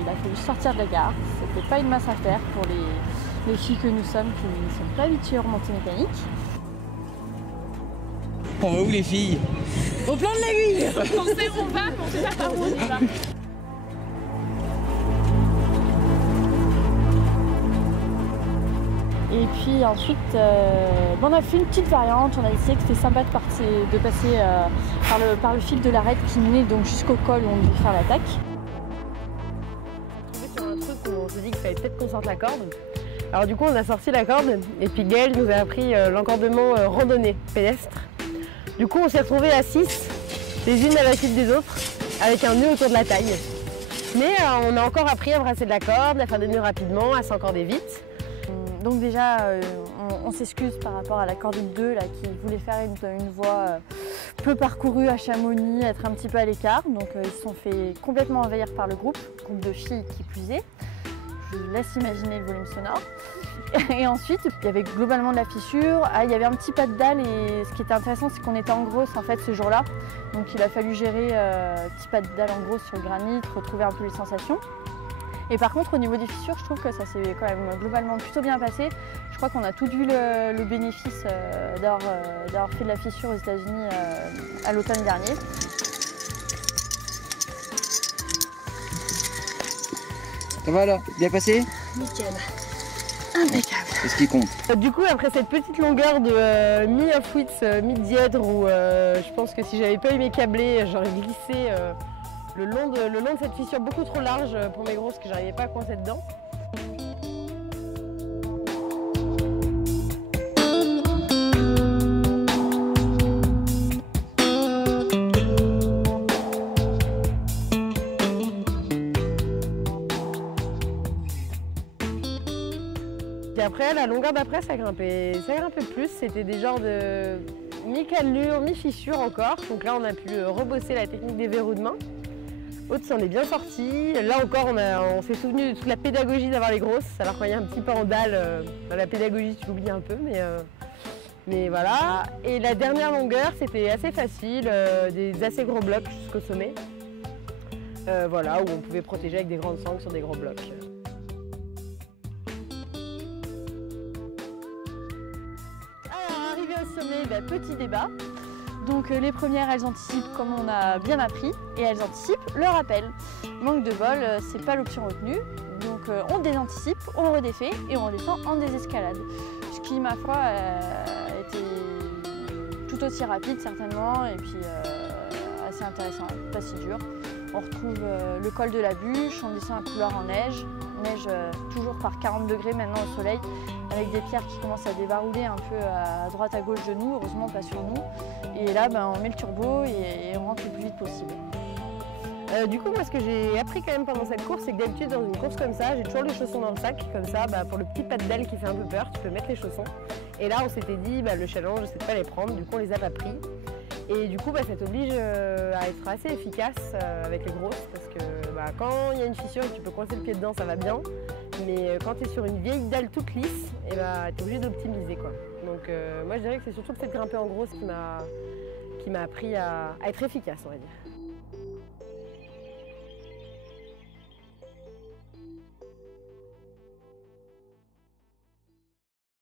il a fallu sortir de la gare. C'était pas une masse à faire pour les filles que nous sommes qui ne sont pas habituées aux remontées mécaniques. On va où les filles? Au plan de l'aiguille. On sait où on va, mais on sait pas par où on y va. Et puis ensuite, on a fait une petite variante. On a décidé que c'était sympa de passer par le fil de l'arête qui menait donc jusqu'au col où on devait faire l'attaque. On est sur un truc où on s'est dit qu'il fallait peut-être qu'on sorte la corde. Alors du coup, on a sorti la corde et puis Gaëlle nous a appris l'encordement randonnée pédestre. Du coup, on s'est retrouvés à 6, les unes à la suite des autres, avec un nœud autour de la taille. Mais on a encore appris à brasser de la corde, à faire des nœuds rapidement, à s'encorder vite. Donc déjà, on s'excuse par rapport à la cordite 2 là, qui voulait faire une voie peu parcourue à Chamonix, être un petit peu à l'écart. Donc ils se sont fait complètement envahir par le groupe de filles qui plus est. Je vous laisse imaginer le volume sonore. Et ensuite, il y avait globalement de la fissure. Il y avait un petit pas de dalle et ce qui était intéressant, c'est qu'on était en grosse en fait ce jour-là. Donc il a fallu gérer petit pas de dalle en grosse sur le granit, retrouver un peu les sensations. Et par contre, au niveau des fissures, je trouve que ça s'est quand même globalement plutôt bien passé. Je crois qu'on a tous vu le bénéfice d'avoir fait de la fissure aux États-Unis à l'automne dernier. Ça va là? Bien passé? Nickel. Impeccable. C'est ce qui compte. Du coup, après cette petite longueur de mi-off-width, mi-dièdre, où je pense que si j'avais pas eu mes câblés, j'aurais glissé le long de cette fissure beaucoup trop large pour mes grosses que j'arrivais pas à coincer dedans. Et après, la longueur d'après, ça grimpait plus. C'était des genres de mi-cannelure, mi-fissure encore. Donc là, on a pu rebosser la technique des verrous de main. Aude s'en est bien sortie. Là encore, on s'est souvenu de toute la pédagogie d'avoir les grosses. Alors quand il y a un petit peu en dalle, la pédagogie, tu l'oublies un peu, mais voilà. Et la dernière longueur, c'était assez facile, des assez gros blocs jusqu'au sommet. Voilà, où on pouvait protéger avec des grandes sangles sur des gros blocs. Alors, arrivé au sommet, petit débat. Donc les premières, elles anticipent comme on a bien appris et elles anticipent le rappel. Manque de bol, c'est pas l'option retenue. Donc on désanticipe, on redéfait et on redescend en désescalade. Ce qui, ma foi, était tout aussi rapide certainement et puis assez intéressant, pas si dur. On retrouve le col de la bûche, on descend un couloir en neige. Neige toujours par 40 degrés maintenant au soleil, avec des pierres qui commencent à débarouler un peu à droite à gauche de nous, heureusement pas sur nous. Et là, on met le turbo et on rentre le plus vite possible. Du coup, moi, ce que j'ai appris quand même pendant cette course, c'est que d'habitude, dans une course comme ça, j'ai toujours les chaussons dans le sac. Comme ça, pour le petit pas de dalle qui fait un peu peur, tu peux mettre les chaussons. Et là, on s'était dit, le challenge, c'est de pas les prendre. Du coup, on les a pas pris. Et du coup, ça t'oblige à être assez efficace avec les grosses. Parce que quand il y a une fissure et que tu peux coincer le pied dedans, ça va bien. Mais quand tu es sur une vieille dalle toute lisse, tu es obligé d'optimiser, quoi. Donc moi, je dirais que c'est surtout le fait de grimper en grosse qui m'a appris à être efficace, on va dire.